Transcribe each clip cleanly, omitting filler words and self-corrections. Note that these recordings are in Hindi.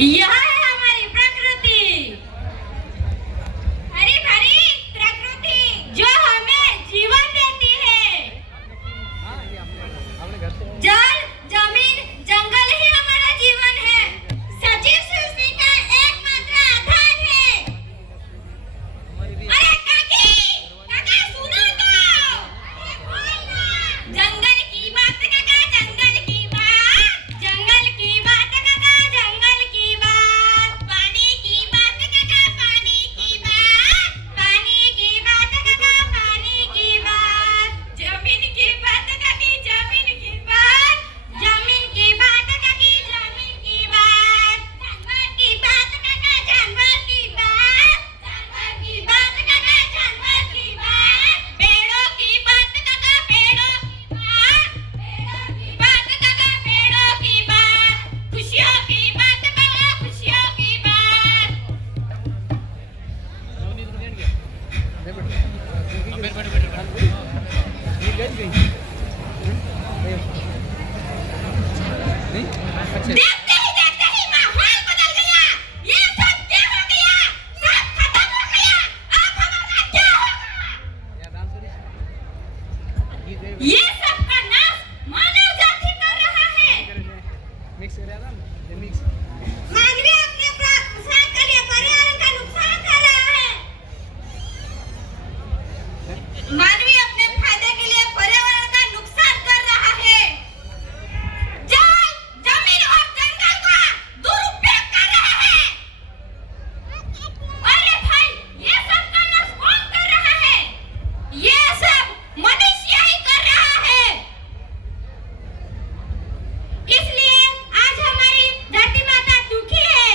यह है हमारी प्रकृति, हरी भरी प्रकृति जो हमें जीवन देती है। जल, जमीन, जंगल ही हमारा जीवन है। सजीव सृष्टि का एकमात्र आधार है। अरे काका सुनो तो। जंगल की बात काका, जंगल की बात, जंगल की बात काका, जंगल की बात, पानी की बात काका, पानी की बात, पानी की बात काका, पानी की बात, जमीन की बात काकी, जमीन की बात, जमीन की बात काकी, जमीन की बात, जानवर की बात काका, जानवर की बात, जानवर की बात काका, जानवर की बात, पेड़ों की बात काका, पेड़ों की बात, पेड़ों की बात काका, पेड़ों की बात, खुशियों की बात काका, खुशियों की बात। देखते ही माहौल बदल गया। ये सब क्या हो गया? सब खत्म हो गया। अब हमारा क्या होगा? ये सब का नाश मानव जाति कर रहा है। मानवीय अपने नुकसान के लिए पर्यावरण का नुकसान कर रहा है। मानवीय अपने फायदे के लिए पर्यावरण का नुकसान कर रहा है। जल, जमीन और जंगल का दुरुपयोग कर रहा है। अरे भाई, ये सब का नाश कौन कर रहा है? ये सब मनुष्य ही कर रहा है। इसलिए आज हमारी धरती माता दुखी है।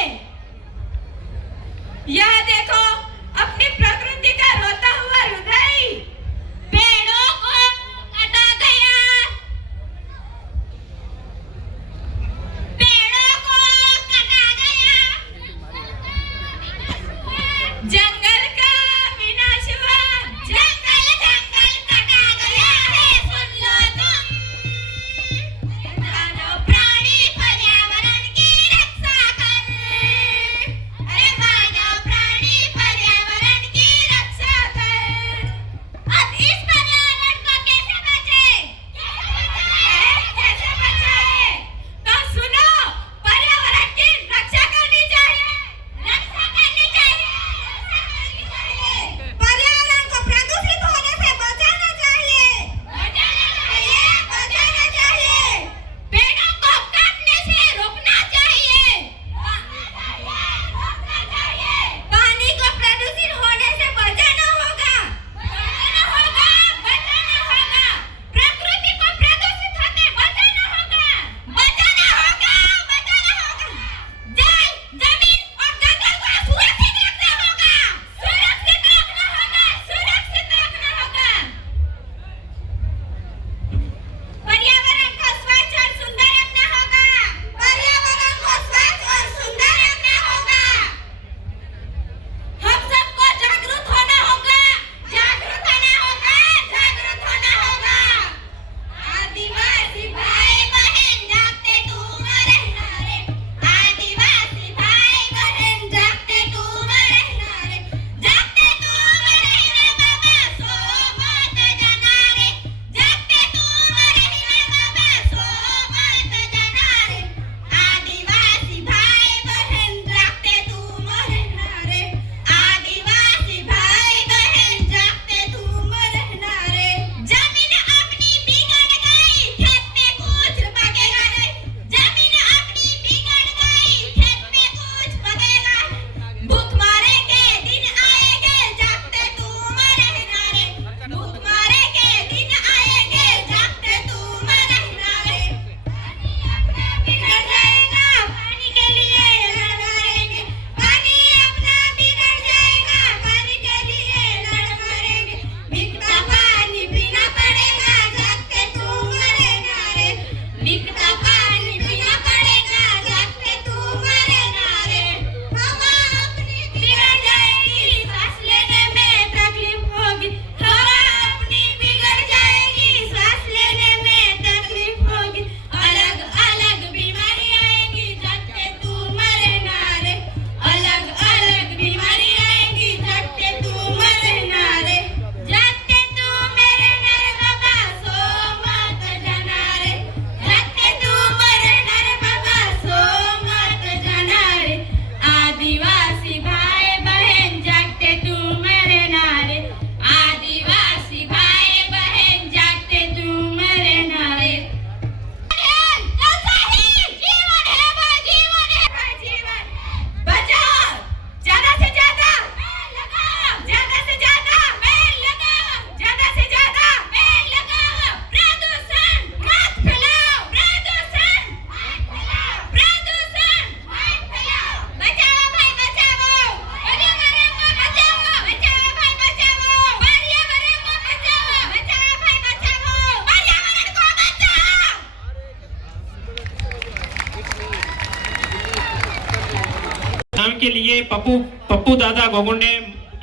गांव के लिए पप्पू दादा गोगुंडे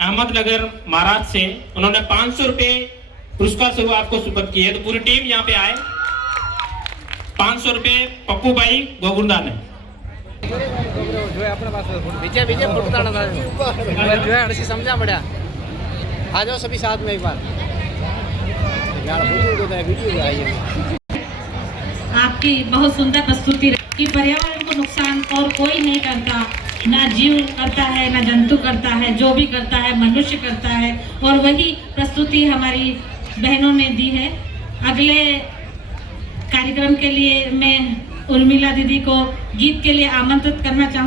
अहमदनगर महाराष्ट्र से उन्होंने 500 रुपए पुरस्कार स्वरूप आपको सुपुर्द किए। तो पूरी टीम यहाँ पे आए। 500 रुपए पप्पू भाई गोगुंडा ने। समझा बढ़िया। आ जाओ सभी साथ में एक बार। आपकी बहुत सुंदर प्रस्तुति कि पर्यावरण को नुकसान और कोई नहीं करता, ना जीव करता है ना जंतु करता है, जो भी करता है मनुष्य करता है। और वही प्रस्तुति हमारी बहनों ने दी है। अगले कार्यक्रम के लिए मैं उर्मिला दीदी को गीत के लिए आमंत्रित करना चाहूँ।